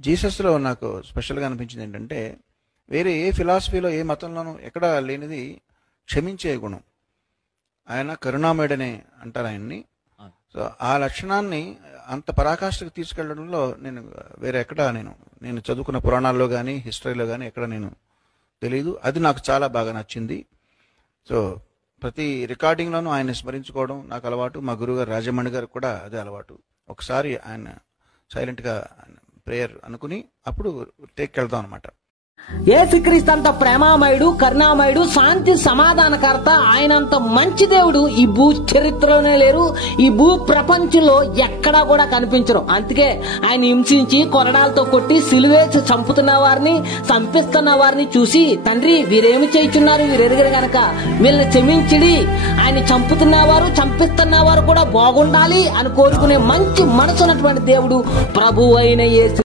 జీసస్లో నాకు స్పెషల్గా అనిపించింది ఏంటంటే, వేరే ఏ ఫిలాసఫీలో ఏ మతంలోనూ ఎక్కడా లేనిది క్షమించే గుణం. ఆయన కరుణామయుడనే అంటారు ఆయన్ని. సో ఆ లక్షణాన్ని అంత పరాకాష్ఠకు తీసుకెళ్లడంలో నేను వేరే ఎక్కడ నేను చదువుకున్న పురాణాల్లో కానీ హిస్టరీలో కానీ ఎక్కడ నేను తెలీదు. అది నాకు చాలా బాగా నచ్చింది. సో ప్రతి రికార్డింగ్లోనూ ఆయన స్మరించుకోవడం నాకు అలవాటు. మా గురువుగారు రాజమణి గారికి కూడా అదే అలవాటు. ఒకసారి ఆయన సైలెంట్గా ప్రేయర్ అనుకుని అప్పుడు టేక్ వెళ్దాం అనమాట. యేసుక్రీస్తు అంత ప్రేమామయుడు, కరుణామయుడు, శాంతి సమాధానకర్త, ఆయనంత మంచి దేవుడు ఈ భూ చరిత్రలోనే లేరు, ఈ భూ ప్రపంచంలో ఎక్కడా కూడా కనిపించరు. అందుకే ఆయన హింసించి కొరడాలతో కొట్టి సిలువేసి చంపుతున్న వారిని, చంపిస్తున్న వారిని చూసి, తండ్రి వీరేమి చేయుచున్నారు, వీరెరుగరు గనక వీళ్ళని క్షమించిడి, ఆయన చంపుతున్నవారు చంపిస్తున్నవారు కూడా బాగుండాలి అని కోరుకునే మంచి మనసు ఉన్నటువంటి దేవుడు ప్రభు అయిన యేసు.